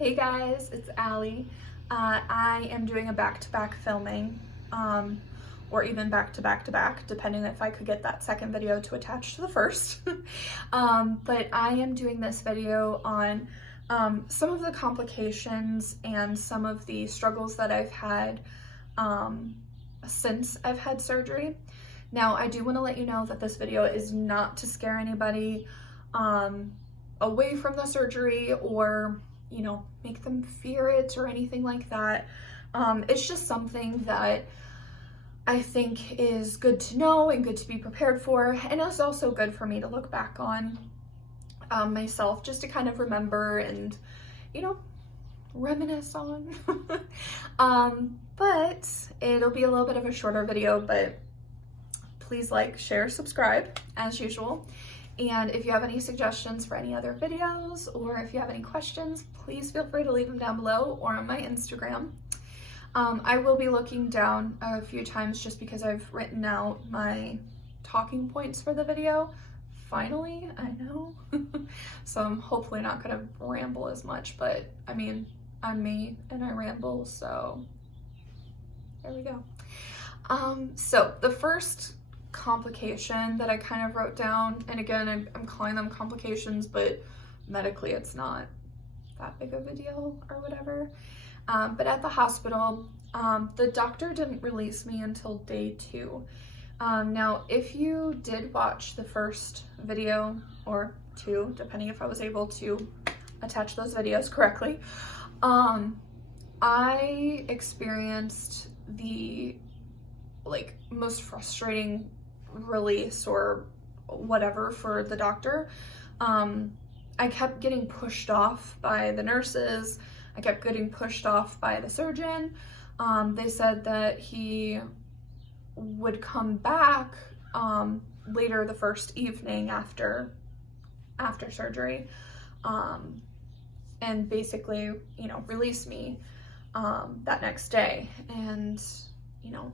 Hey guys, it's Allie. I am doing a back-to-back filming, or even back-to-back-to-back, depending if I could get that second video to attach to the first. But I am doing this video on some of the complications and some of the struggles that I've had since I've had surgery. Now, I do want to let you know that this video is not to scare anybody away from the surgery or make them fear it or anything like that. It's just something that I think is good to know and good to be prepared for, and it's also good for me to look back on myself, just to kind of remember and reminisce on. But it'll be a little bit of a shorter video, but please like, share, subscribe as usual. And if you have any suggestions for any other videos, or if you have any questions, please feel free to leave them down below or on my Instagram. I will be looking down a few times just because I've written out my talking points for the video. Finally, I know. So I'm hopefully not gonna ramble as much, but I mean, I'm me and I ramble, so there we go. So the first complication that I kind of wrote down, and again, I'm calling them complications, but medically it's not that big of a deal or whatever. But at the hospital, the doctor didn't release me until day 2. Now, if you did watch the first video, or 2, depending if I was able to attach those videos correctly, I experienced the most frustrating release or whatever for the doctor. I kept getting pushed off by the nurses. I kept getting pushed off by the surgeon. They said that he would come back later the first evening after surgery, and basically, release me that next day. And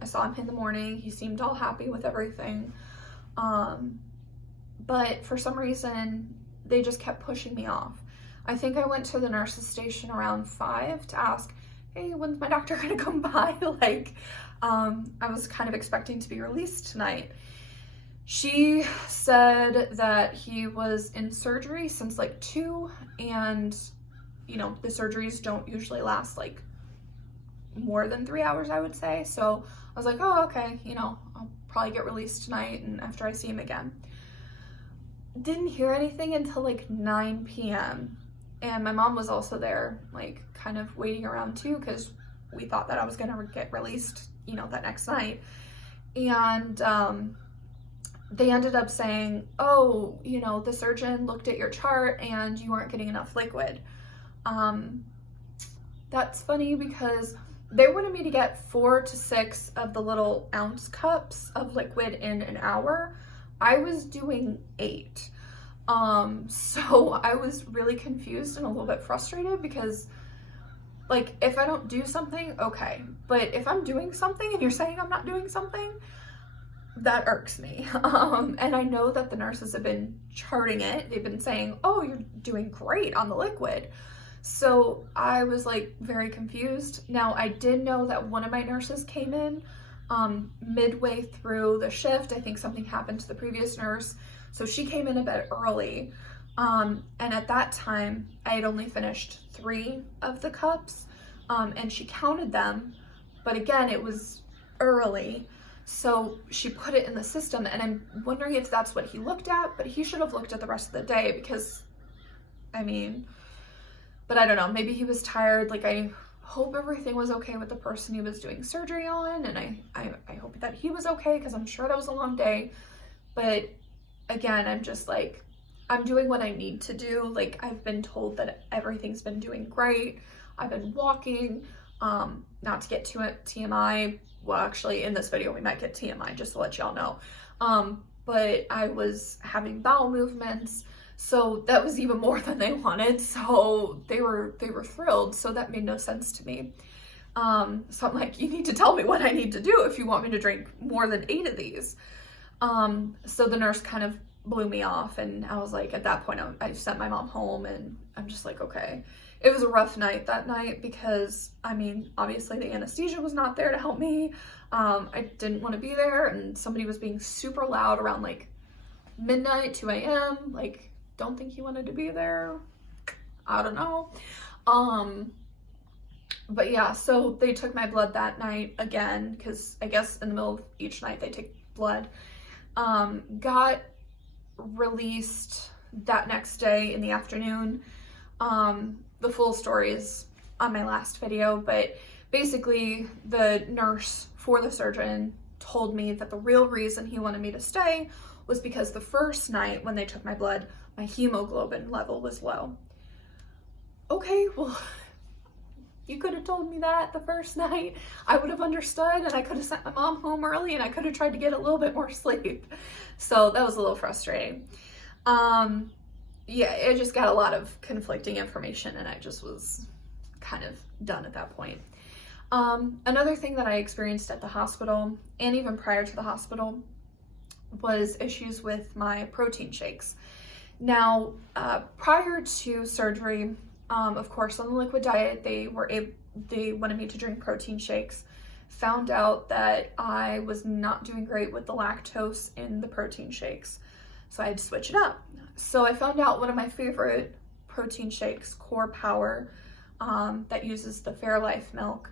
I saw him in the morning. He seemed all happy with everything. But for some reason, they just kept pushing me off. I think I went to the nurse's station around 5 to ask, hey, when's my doctor gonna come by? I was kind of expecting to be released tonight. She said that he was in surgery since 2, and the surgeries don't usually last more than 3 hours, I would say. So I was like, oh, okay, I'll probably get released tonight and after I see him again. Didn't hear anything until 9 p.m. And my mom was also there, kind of waiting around too, because we thought that I was gonna get released, that next night. And they ended up saying, oh, the surgeon looked at your chart and you weren't getting enough liquid. That's funny because they wanted me to get 4 to 6 of the little ounce cups of liquid in an hour. I was doing 8. So I was really confused and a little bit frustrated because if I don't do something, okay. But if I'm doing something and you're saying I'm not doing something, that irks me. And I know that the nurses have been charting it. They've been saying, oh, you're doing great on the liquid. So I was very confused. Now, I did know that one of my nurses came in midway through the shift. I think something happened to the previous nurse, so she came in a bit early. And at that time, I had only finished 3 of the cups, and she counted them, but again, it was early. So she put it in the system, and I'm wondering if that's what he looked at, but he should have looked at the rest of the day because, but I don't know, maybe he was tired. I hope everything was okay with the person he was doing surgery on, and I hope that he was okay, because I'm sure that was a long day. But again, I'm just I'm doing what I need to do. I've been told that everything's been doing great. I've been walking, not to get too TMI. Well, actually, in this video, we might get TMI, just to let y'all know. But I was having bowel movements, so that was even more than they wanted. So they were thrilled. So that made no sense to me. So I'm like, you need to tell me what I need to do if you want me to drink more than 8 of these. So the nurse kind of blew me off, and I was like, at that point, I sent my mom home, and I'm just like, okay. it was a rough night that night because, I mean, obviously the anesthesia was not there to help me. I didn't want to be there, and somebody was being super loud around like midnight, 2 a.m. Like, don't think he wanted to be there. I don't know. But yeah, so they took my blood that night again, because I guess in the middle of each night they take blood. Got released that next day in the afternoon. The full story is on my last video, but basically the nurse for the surgeon told me that the real reason he wanted me to stay was because the first night when they took my blood, my hemoglobin level was low. Okay, well, you could have told me that the first night. I would have understood, and I could have sent my mom home early, and I could have tried to get a little bit more sleep. So that was a little frustrating. Yeah, it just got a lot of conflicting information, and I just was kind of done at that point. Another thing that I experienced at the hospital, and even prior to the hospital, was issues with my protein shakes. Now, prior to surgery, of course, on the liquid diet, they wanted me to drink protein shakes. Found out that I was not doing great with the lactose in the protein shakes, so I had to switch it up. So I found out one of my favorite protein shakes, Core Power, that uses the Fairlife milk,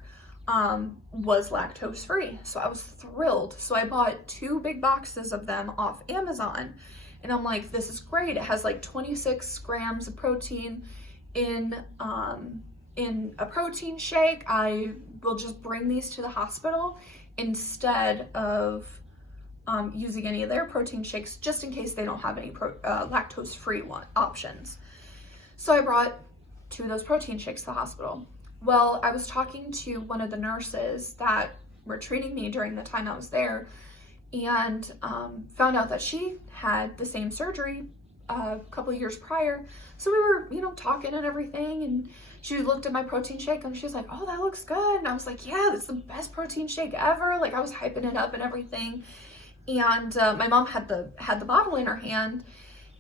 was lactose free. So I was thrilled. So I bought 2 big boxes of them off Amazon, and I'm like, this is great. It has like 26 grams of protein in a protein shake. I will just bring these to the hospital instead of using any of their protein shakes, just in case they don't have any lactose-free options. So I brought 2 of those protein shakes to the hospital. Well, I was talking to one of the nurses that were treating me during the time I was there, and found out that she had the same surgery a couple of years prior. So we were, talking and everything, and she looked at my protein shake and she was like, oh, that looks good. And I was like, yeah, this is the best protein shake ever. Like, I was hyping it up and everything. And my mom had the bottle in her hand,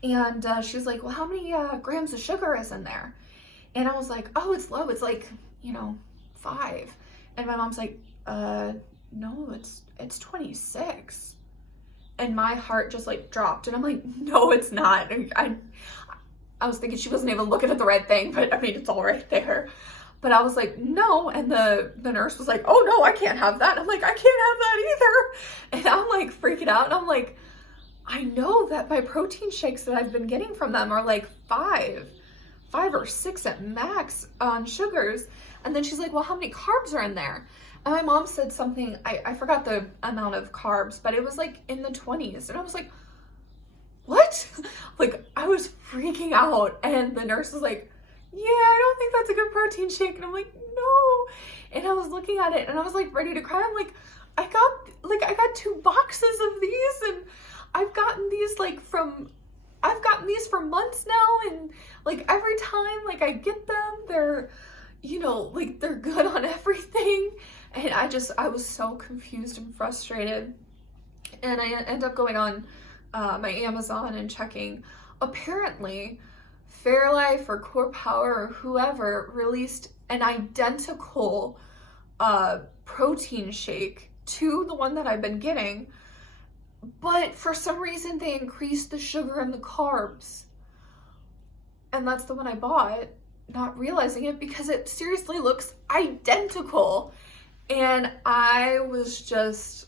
and she was like, well, how many grams of sugar is in there? And I was like, oh, it's low. It's like, 5. And my mom's like, no, it's 26. And my heart just like dropped, and I'm like, no, it's not. I was thinking she wasn't even looking at the right thing, but I mean, it's all right there. But I was like, no. And the nurse was like, oh no, I can't have that. And I'm like, I can't have that either. And I'm like freaking out. And I'm like, I know that my protein shakes that I've been getting from them are like 5 or 6 at max on sugars. And then she's like, well, how many carbs are in there? And my mom said something, I forgot the amount of carbs, but it was like in the 20s. And I was like, what? Like, I was freaking out. And the nurse was like, yeah, I don't think that's a good protein shake. And I'm like, no. And I was looking at it and I was like ready to cry. I'm like, I got 2 boxes of these, and I've gotten these for months now. And like every time like I get them, they're, they're good on everything. And I was so confused and frustrated. And I ended up going on my Amazon and checking. Apparently, Fairlife or Core Power or whoever released an identical protein shake to the one that I've been getting, but for some reason they increased the sugar and the carbs. And that's the one I bought, not realizing it, because it seriously looks identical. And I was just,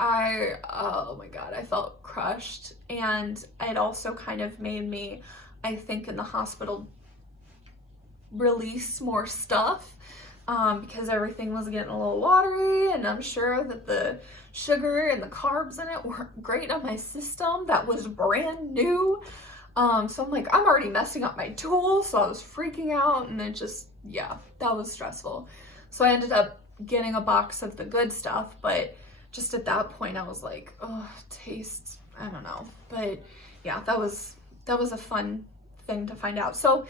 oh my God, I felt crushed. And it also kind of made me, I think, in the hospital release more stuff, because everything was getting a little watery, and I'm sure that the sugar and the carbs in it weren't great on my system. That was brand new. So I'm like, I'm already messing up my tools. So I was freaking out, and it just, yeah, that was stressful. So I ended up getting a box of the good stuff, but just at that point I was like, oh, taste, I don't know. But yeah, that was a fun thing to find out. So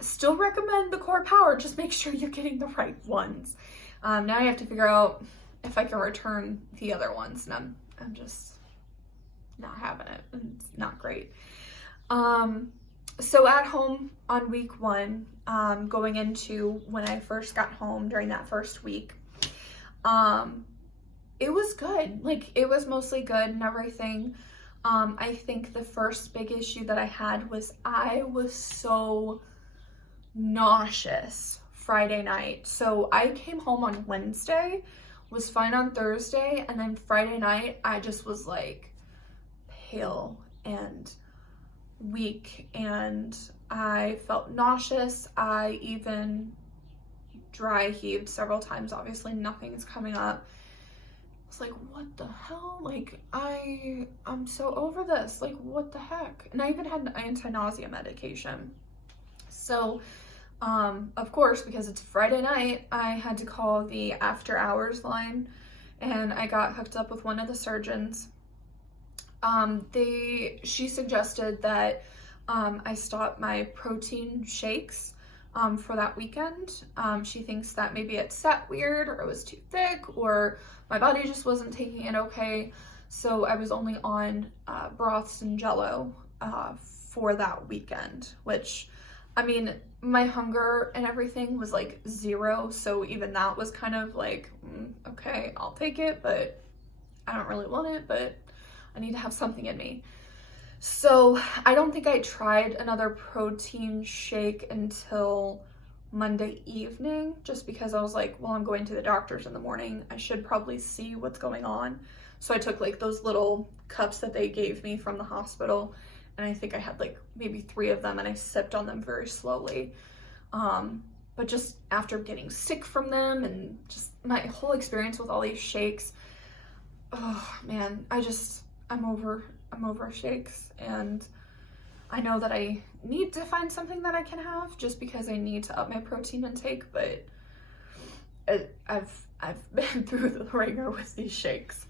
still recommend the Core Power, just make sure you're getting the right ones. Now I have to figure out if I can return the other ones, and I'm just not having it. It's not great. So at home on week 1, going into when I first got home during that first week, it was good. Like, it was mostly good and everything. I think the first big issue that I had was I was so nauseous Friday night. So I came home on Wednesday, was fine on Thursday, and then Friday night I just was like pale and weak, and I felt nauseous. I even dry heaved several times. Obviously nothing is coming up. I was like, what the hell? Like, I'm so over this. Like, what the heck? And I even had an anti-nausea medication. So, of course, because it's Friday night, I had to call the after hours line, and I got hooked up with one of the surgeons. She suggested that I stop my protein shakes for that weekend. She thinks that maybe it sat weird, or it was too thick, or my body just wasn't taking it okay. So I was only on broths and jello for that weekend, which, I mean, my hunger and everything was like 0, so even that was kind of like, okay, I'll take it, but I don't really want it, but I need to have something in me. So I don't think I tried another protein shake until Monday evening, just because I was like, well, I'm going to the doctor's in the morning. I should probably see what's going on. So I took like those little cups that they gave me from the hospital, and I think I had like maybe 3 of them, and I sipped on them very slowly. But just after getting sick from them and just my whole experience with all these shakes, oh man, I'm over shakes, and I know that I need to find something that I can have just because I need to up my protein intake, but I've been through the ringer with these shakes.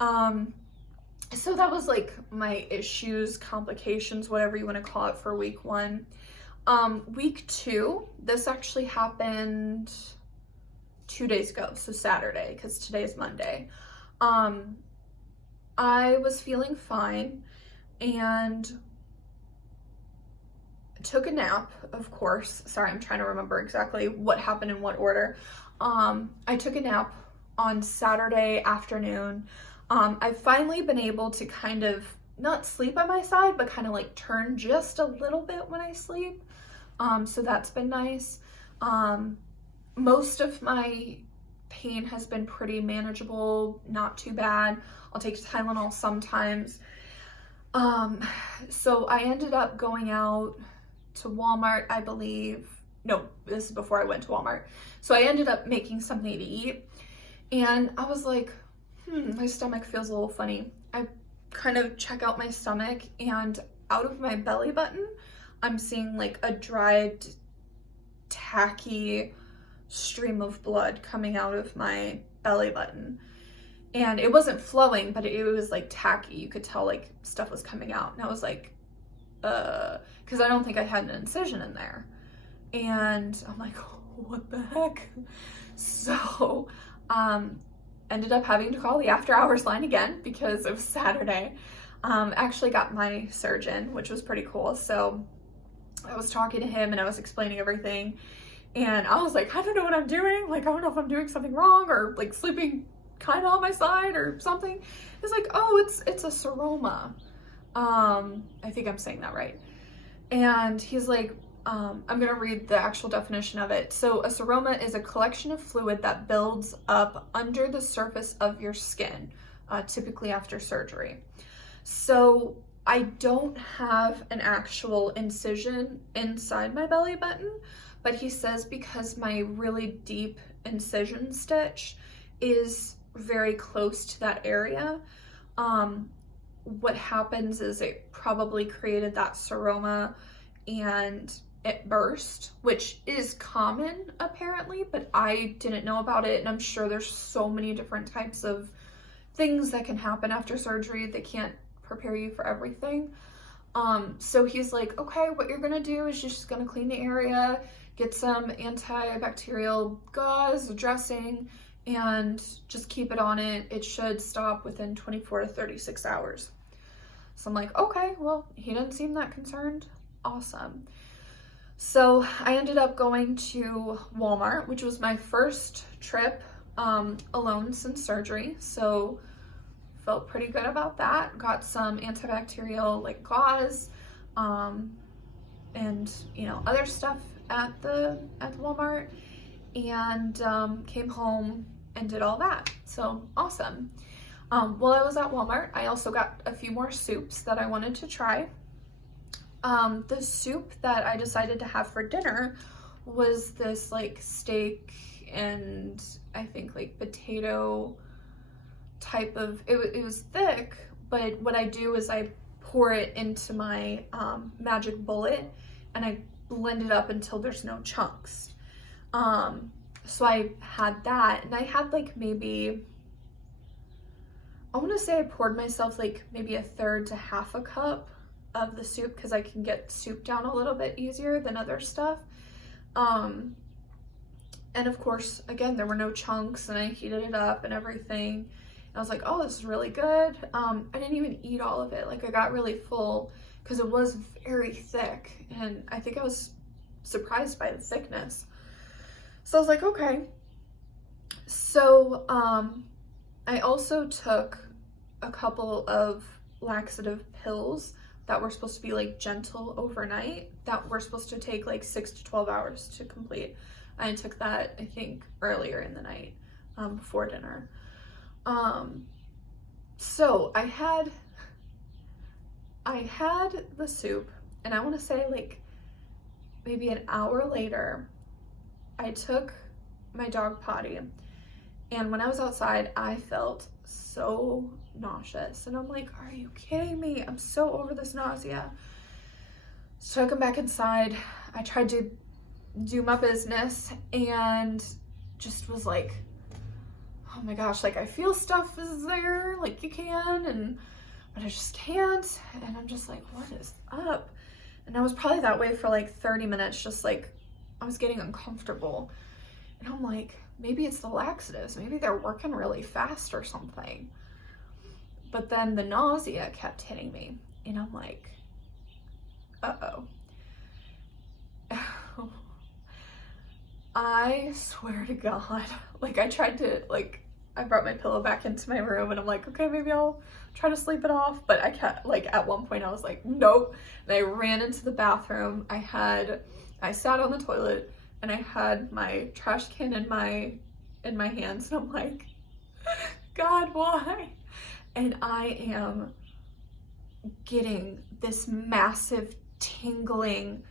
So that was like my issues, complications, whatever you want to call it, for week 1. Week 2, this actually happened 2 days ago, so Saturday, because today is Monday. I was feeling fine and took a nap, of course. Sorry, I'm trying to remember exactly what happened in what order. I took a nap on Saturday afternoon. I've finally been able to kind of not sleep on my side, but kind of like turn just a little bit when I sleep. So that's been nice. Most of my pain has been pretty manageable, not too bad. I'll take Tylenol sometimes. So I ended up going out to Walmart, I believe. No, this is before I went to Walmart. So I ended up making something to eat, and I was like, my stomach feels a little funny. I kind of check out my stomach, and out of my belly button, I'm seeing like a dried, tacky stream of blood coming out of my belly button. And it wasn't flowing, but it was like tacky. You could tell like stuff was coming out. And I was like, because I don't think I had an incision in there. And I'm like, what the heck? So, ended up having to call the after hours line again because it was Saturday. Actually got my surgeon, which was pretty cool. So I was talking to him and I was explaining everything. And I was like, I don't know what I'm doing. Like, I don't know if I'm doing something wrong or like sleeping kind of on my side or something. He's like, oh, it's a seroma. I think I'm saying that right. And he's like, I'm gonna read the actual definition of it. So a seroma is a collection of fluid that builds up under the surface of your skin, typically after surgery. So I don't have an actual incision inside my belly button, but he says because my really deep incision stitch is very close to that area, what happens is it probably created that seroma and it burst, which is common apparently, but I didn't know about it, and I'm sure there's so many different types of things that can happen after surgery. They can't prepare you for everything. So he's like, okay, what you're gonna do is you're just gonna clean the area, get some antibacterial gauze, dressing, and just keep it on it. It should stop within 24 to 36 hours. So I'm like, okay, well, he didn't seem that concerned. awesome. So I ended up going to Walmart, which was my first trip alone since surgery. So felt pretty good about that. Got some antibacterial like gauze and other stuff at the Walmart, and came home and did all that. So awesome. While I was at Walmart, I also got a few more soups that I wanted to try. The soup that I decided to have for dinner was this like steak and I think like potato type of, it was thick, but what I do is I pour it into my magic bullet and I blend it up until there's no chunks. So I had that, and I had like maybe, I want to say I poured myself like maybe a third to half a cup of the soup because I can get soup down a little bit easier than other stuff. And of course, again, there were no chunks, and I heated it up and everything. And I was like, oh, this is really good. I didn't even eat all of it. Like, I got really full because it was very thick, and I think I was surprised by the thickness. So I was like, okay. So I also took a couple of laxative pills that were supposed to be like gentle overnight, that were supposed to take like 6 to 12 hours to complete. I took that, I think, earlier in the night, before dinner. So I had the soup, and I want to say like maybe an hour later, I took my dog potty, and when I was outside, I felt so nauseous, and I'm like, are you kidding me? I'm so over this nausea. So I come back inside. I tried to do my business and just was like, oh my gosh, like I feel stuff is there, like you can, but I just can't. And I'm just like, what is up? And I was probably that way for like 30 minutes, just like I was getting uncomfortable. And I'm like, maybe it's the laxatives, maybe they're working really fast or something. But then the nausea kept hitting me, and I'm like, uh-oh. I swear to God, like I tried to, like, I brought my pillow back into my room, and I'm like, okay, maybe I'll try to sleep it off. But I kept, like, at one point I was like, nope. And I ran into the bathroom. I sat on the toilet, and I had my trash can in my hands, and I'm like, God, why? And I am getting this massive tingling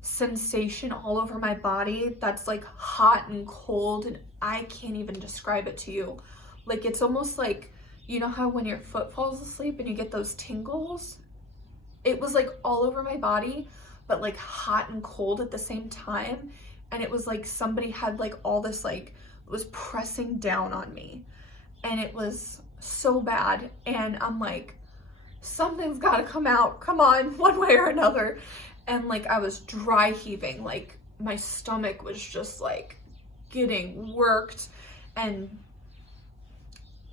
sensation all over my body that's like hot and cold, and I can't even describe it to you. Like, it's almost like, you know how when your foot falls asleep and you get those tingles? It was like all over my body, but like hot and cold at the same time. And it was like somebody had like all this, like, was pressing down on me, and it was so bad. And I'm like, something's got to come out, come on, one way or another. And like I was dry heaving, like my stomach was just like getting worked, and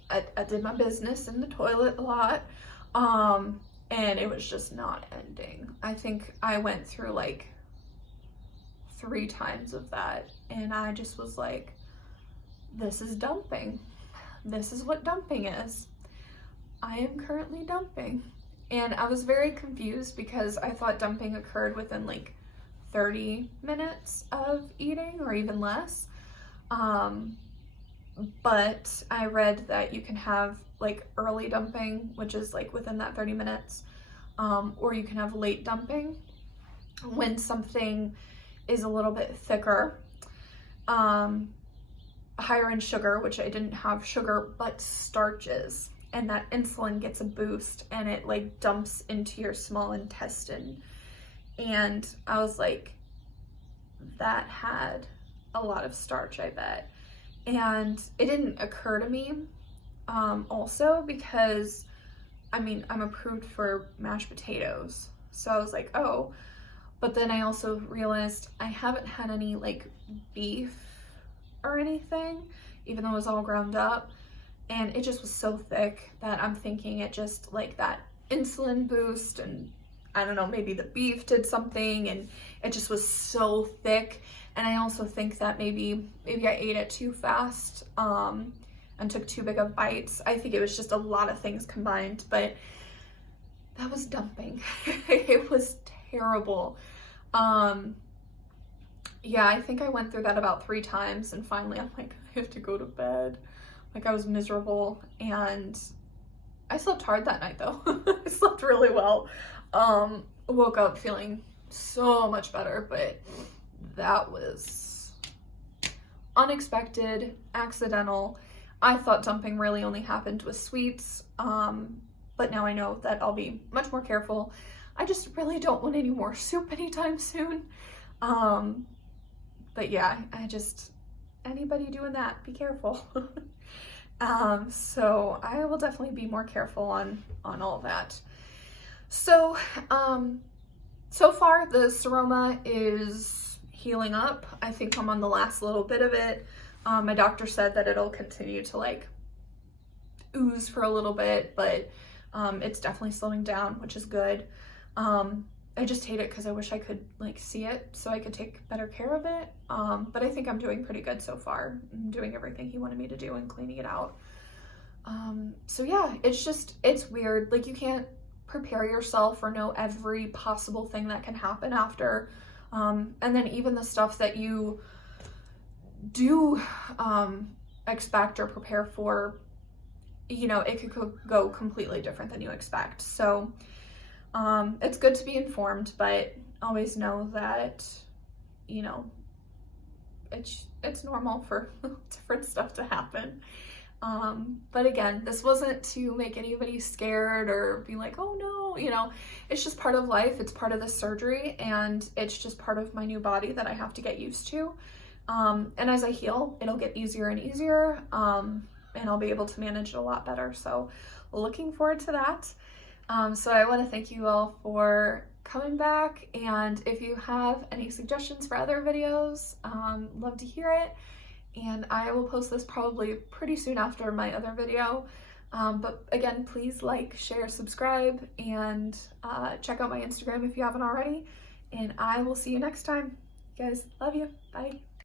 I did my business in the toilet a lot, and it was just not ending. I think I went through like 3 times of that, and I just was like, this is dumping. This is what dumping is. I am currently dumping. And I was very confused because I thought dumping occurred within like 30 minutes of eating, or even less. But I read that you can have like early dumping, which is like within that 30 minutes, or you can have late dumping when something is a little bit thicker, higher in sugar, which I didn't have sugar, but starches. And that insulin gets a boost, and it like dumps into your small intestine. And I was like, that had a lot of starch, I bet. And it didn't occur to me also because, I mean, I'm approved for mashed potatoes. So I was like, oh, but then I also realized I haven't had any like beef or anything, even though it was all ground up. And it just was so thick that I'm thinking it just like that insulin boost, and I don't know, maybe the beef did something and it just was so thick. And I also think that maybe I ate it too fast and took too big of bites. I think it was just a lot of things combined, but that was dumping. It was terrible. Yeah, I think I went through that about 3 times, and finally I'm like, I have to go to bed. Like, I was miserable, and I slept hard that night though. I slept really well. Woke up feeling so much better, but that was unexpected, accidental. I thought dumping really only happened with sweets, but now I know that I'll be much more careful. I just really don't want any more soup anytime soon. But yeah, anybody doing that, be careful. So I will definitely be more careful on all of that. So, so far the seroma is healing up. I think I'm on the last little bit of it. My doctor said that it'll continue to like ooze for a little bit, but it's definitely slowing down, which is good. I just hate it because I wish I could like see it so I could take better care of it. But I think I'm doing pretty good so far. I'm doing everything he wanted me to do and cleaning it out. So yeah, it's weird. Like, you can't prepare yourself or know every possible thing that can happen after. And then even the stuff that you do expect or prepare for, you know, it could go completely different than you expect. So it's good to be informed, but always know that, you know, it's normal for different stuff to happen. But again, this wasn't to make anybody scared or be like, oh no, you know, it's just part of life. It's part of the surgery, and it's just part of my new body that I have to get used to. And as I heal, it'll get easier and easier, and I'll be able to manage it a lot better. So looking forward to that. So I want to thank you all for coming back, and if you have any suggestions for other videos, love to hear it. And I will post this probably pretty soon after my other video. But again, please like, share, subscribe, and check out my Instagram if you haven't already. And I will see you next time. Guys, love you. Bye.